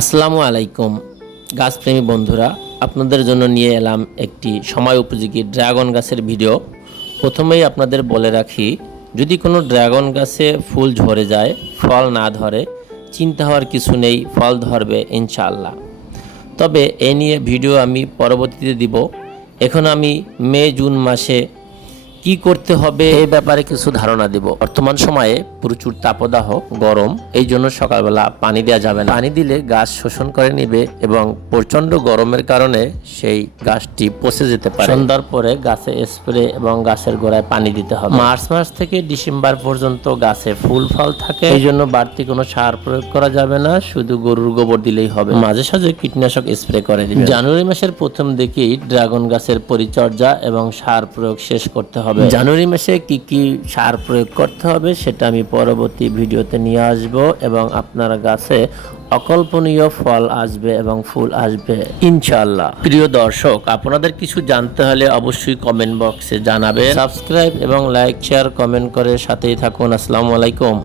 আসসালামু আলাইকুম গাছপ্রেমী বন্ধুরা, আপনাদের জন্য নিয়ে এলাম একটি সময় উপযোগী ড্রাগন গাছের ভিডিও। প্রথমেই আপনাদের বলে রাখি, যদি কোনো ড্রাগন গাছে ফুল ঝরে যায়, ফল না ধরে, চিন্তা হওয়ার কিছু নেই, ফল ধরবে ইনশাআল্লাহ। তবে এ নিয়ে ভিডিও আমি পরবর্তীতে দিব। এখন আমি মে জুন মাসে কি করতে হবে এই ব্যাপারে কিছু ধারণা দেব। বর্তমান সময়ে প্রচুর তাপদাহ, গরম, এই জন্য সকালবেলা পানি দেওয়া যাবে না। পানি দিলে গাছ শোষণ করে নেবে এবং প্রচন্ড গরমের কারণে সেই গাছটি পচে যেতে পারে। সন্ধ্যার পরে গাছে স্প্রে এবং গাছের গোড়ায় পানি দিতে হবে। মার্চ মাস থেকে ডিসেম্বর পর্যন্ত গাছে ফুল ফল থাকে, এই জন্য বাড়তি কোনো সার প্রয়োগ করা যাবে না, শুধু গরুর গোবর দিলেই হবে। মাঝে সাঝে কীটনাশক স্প্রে করে দিবেন। জানুয়ারি মাসের প্রথম দিকেই ড্রাগন গাছের পরিচর্যা এবং সার প্রয়োগ শেষ করতে হবে। জানুয়ারি মাসে কি কি সার প্রয়োগ করতে হবে সেটা আমি পরবর্তী ভিডিওতে নিয়ে আসব এবং আপনার গাছে অকল্পনীয় ফল আসবে এবং ফুল আসবে ইনশাআল্লাহ। প্রিয় দর্শক, আপনাদের কিছু জানতে হলে অবশ্যই কমেন্ট বক্সে জানাবেন। সাবস্ক্রাইব এবং লাইক, শেয়ার, কমেন্ট করে সাথেই থাকুন। আসসালামু আলাইকুম।